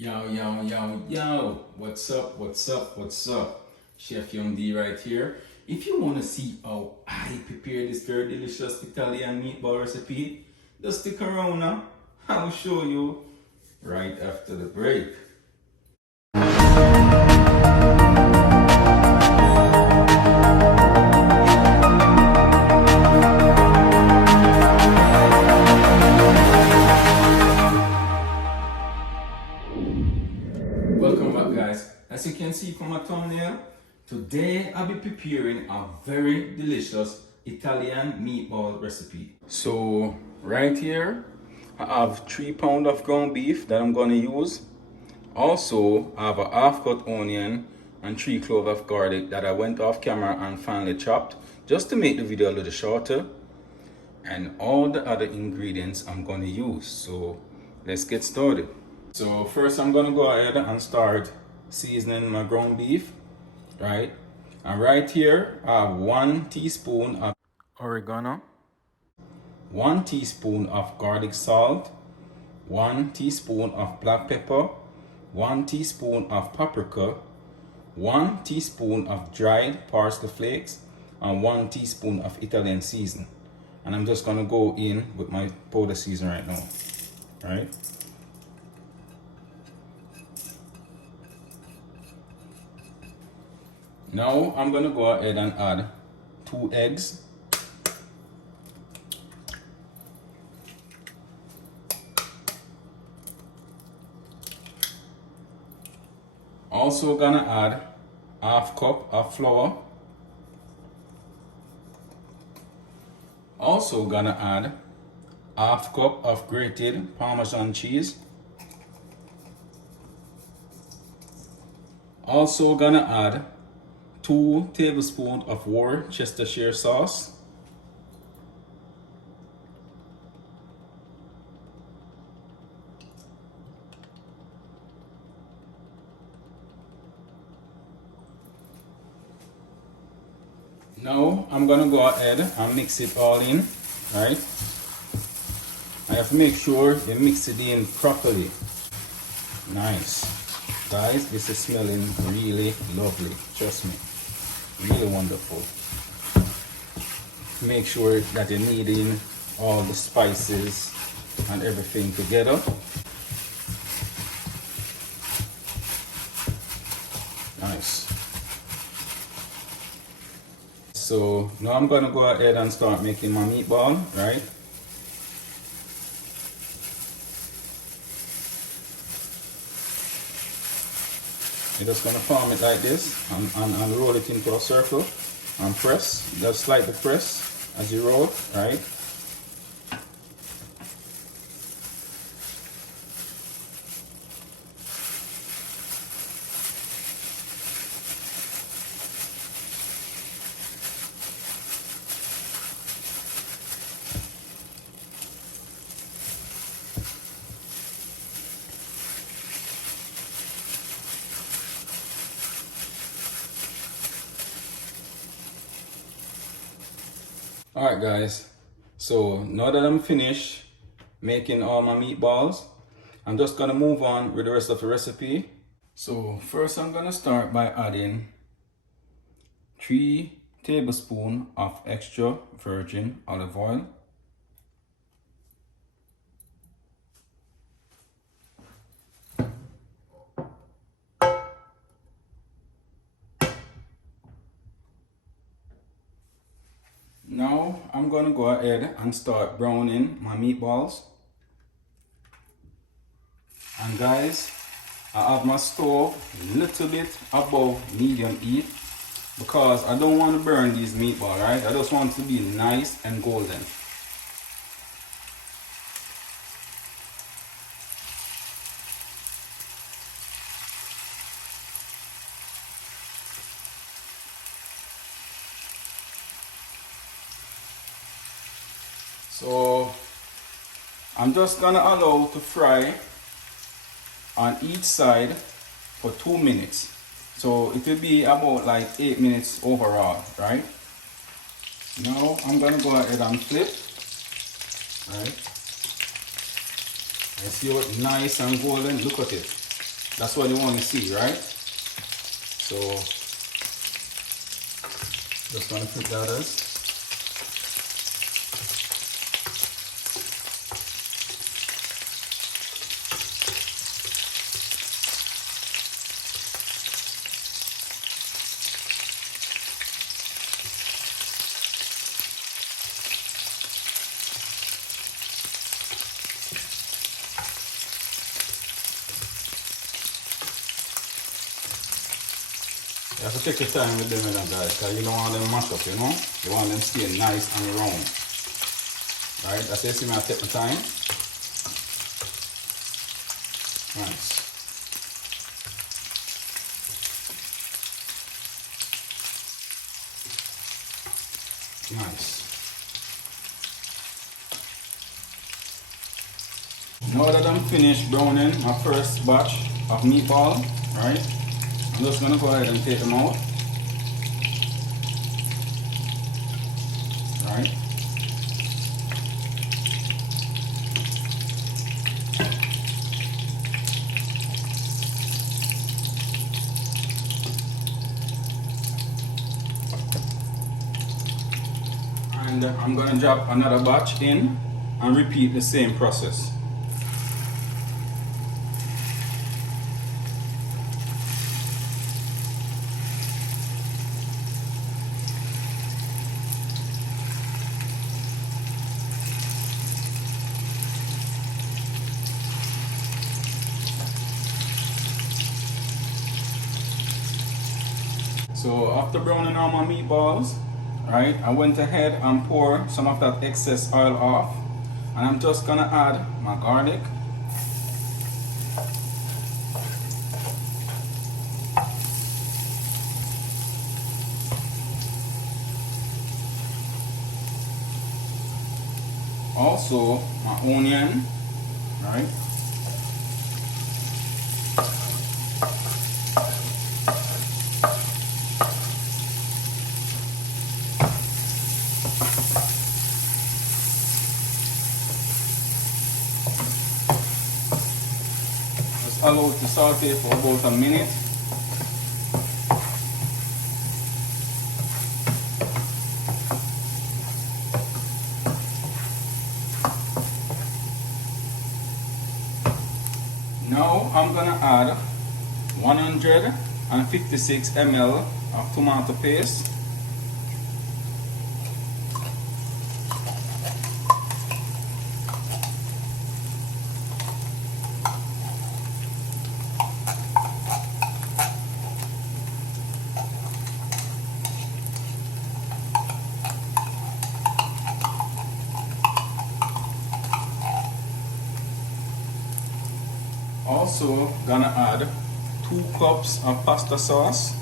Yo, what's up? Chef Young D right here. If you want to see how I prepare this very delicious Italian meatball recipe, just stick around now. I'll show you right after the break. Welcome back, guys. As you can see from my thumbnail, today I'll be preparing a very delicious Italian meatball recipe. So right here I have 3 pounds of ground beef that I'm going to use. Also I have a half cut onion and 3 cloves of garlic that I went off camera and finally chopped just to make the video a little shorter, and all the other ingredients I'm going to use. So let's get started. So first I'm gonna go ahead and start seasoning my ground beef, right? And right here I have 1 teaspoon of oregano, 1 teaspoon of garlic salt, 1 teaspoon of black pepper, 1 teaspoon of paprika, 1 teaspoon of dried parsley flakes, and 1 teaspoon of Italian seasoning. And I'm just gonna go in with my powder season right now, right? Now I'm going to go ahead and add 2 eggs. Also going to add half cup of flour. Also going to add half cup of grated Parmesan cheese. Also going to add 2 tablespoons of Worcestershire sauce. Now I'm gonna go ahead and mix it all in, right? I have to make sure you mix it in properly. Nice. Guys, this is smelling really lovely, trust me. Really wonderful. Make sure that you're kneading all the spices and everything together. Nice. So now I'm gonna go ahead and start making my meatball, right? You're just going to form it like this and roll it into a circle and press. Just slightly press as you roll, right? Alright guys, so now that I'm finished making all my meatballs, I'm just gonna move on with the rest of the recipe. So first I'm gonna start by adding 3 tablespoons of extra virgin olive oil. Now I'm going to go ahead and start browning my meatballs. And guys, I have my stove a little bit above medium heat because I don't want to burn these meatballs, right? I just want to be nice and golden. So I'm just gonna allow to fry on each side for 2 minutes. So it will be about like 8 minutes overall, right? Now I'm gonna go ahead and flip, right? I see what nice and golden, look at it. That's what you want to see, right? So just gonna put that as. You have to take your time with them, guys, because you don't want them mash up, you know? You want them stay nice and round. Right? That's it, see me, I take my time. Nice. Nice. Now that I'm finished browning my first batch of meatball, right? I'm just gonna go ahead and take them out. Right? And I'm gonna drop another batch in and repeat the same process. So after browning all my meatballs, right, I went ahead and poured some of that excess oil off, and I'm just gonna add my garlic, also my onion, right? Allow it to saute for about a minute. Now I'm gonna add 156 ml of tomato paste. Also gonna add 2 cups of pasta sauce,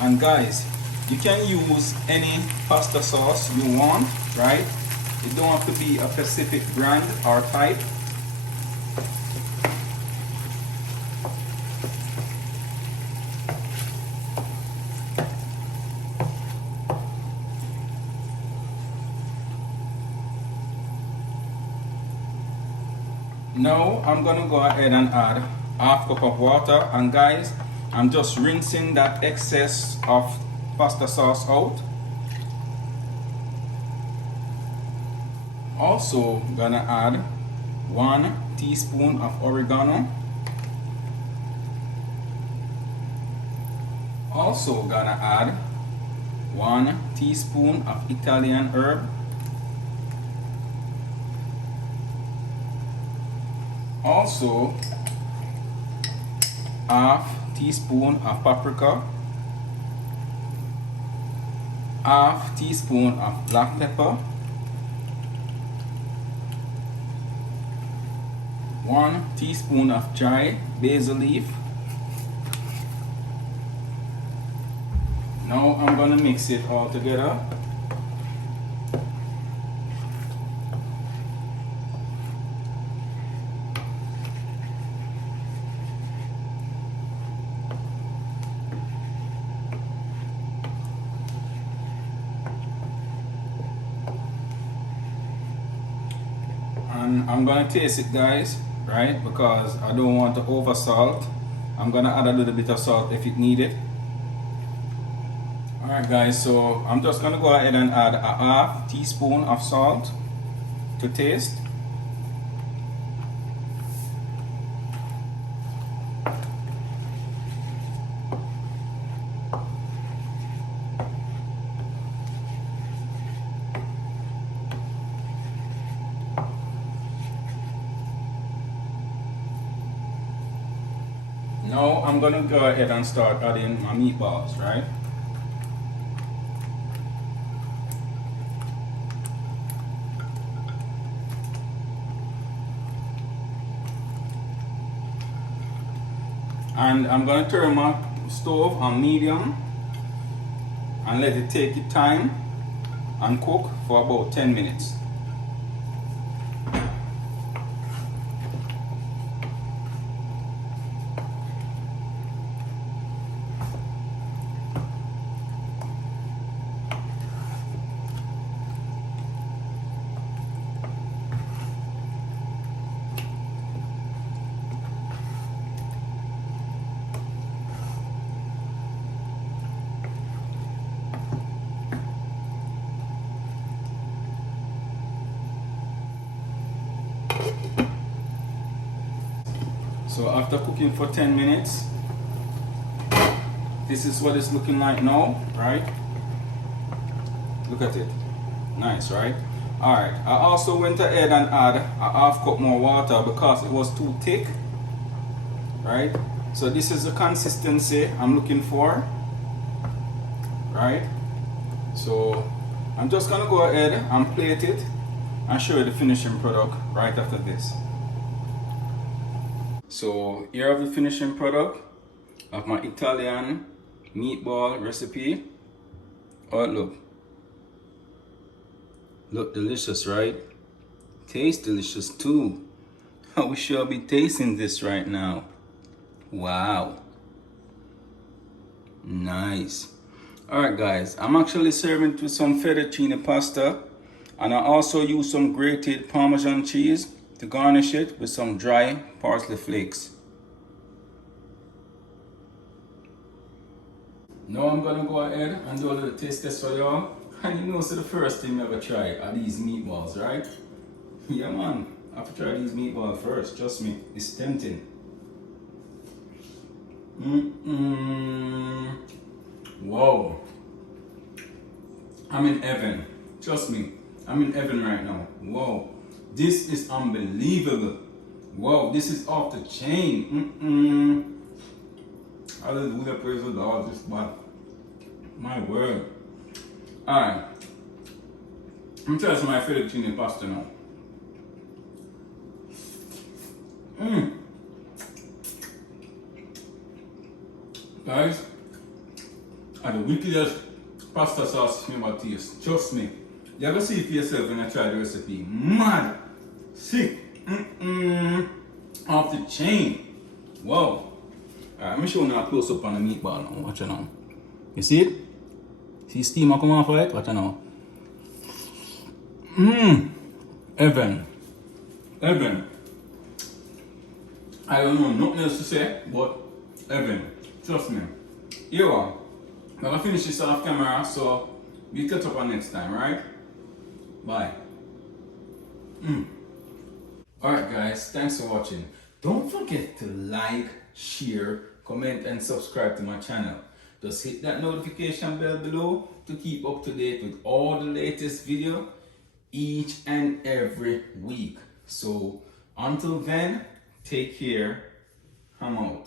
and guys, you can use any pasta sauce you want, right? It don't have to be a specific brand or type. Now I'm gonna go ahead and add half cup of water, and guys, I'm just rinsing that excess of pasta sauce out. Also gonna add 1 teaspoon of oregano. Also gonna add 1 teaspoon of Italian herb. Also half teaspoon of paprika, half teaspoon of black pepper, 1 teaspoon of dry basil leaf. Now I'm gonna mix it all together. And I'm gonna taste it, guys, right? Because I don't want to over salt I'm gonna add a little bit of salt if it needed. Alright guys, so I'm just gonna go ahead and add a half teaspoon of salt to taste. Now I'm gonna go ahead and start adding my meatballs, right? And I'm gonna turn my stove on medium and let it take its time and cook for about 10 minutes. So after cooking for 10 minutes, this is what it's looking like now, right? Look at it. Nice, right? Alright, I also went ahead and add a half cup more water because it was too thick, right? So this is the consistency I'm looking for, right? So I'm just gonna go ahead and plate it and show you the finishing product right after this. So here I have the finishing product of my Italian meatball recipe. Oh, look delicious, right? Tastes delicious too. We should be tasting this right now. Wow, nice. Alright guys, I'm actually serving it with some fettuccine pasta, and I also use some grated Parmesan cheese to garnish it with some dry parsley flakes. Now I'm gonna go ahead and do a little taste test for y'all. And you know, so the first thing I ever tried are these meatballs, right? Yeah man, I have to try these meatballs first, trust me, it's tempting. Whoa. I'm in heaven, trust me, I'm in heaven right now. Whoa. This is unbelievable. Whoa, this is off the chain. Hallelujah, praise the Lord. This bad. My word. Alright. I'm trying some of my fettuccine pasta now. Guys, are the wickedest pasta sauce you ever taste. Trust me. You ever see it for yourself when I try the recipe. Mad. Sick. Off the chain. Whoa. Alright, let me show you a close up on the meatball now. Watch it now. You see it? See steam come off of it? Watch it now. Heaven. Heaven. I don't know nothing else to say, but heaven. Trust me. Here we are. I'm gonna finish this off camera, so we'll catch up on next time, right? Bye. Alright guys, thanks for watching. Don't forget to like, share, comment and subscribe to my channel. Just hit that notification bell below to keep up to date with all the latest video each and every week. So until then, take care. I'm out.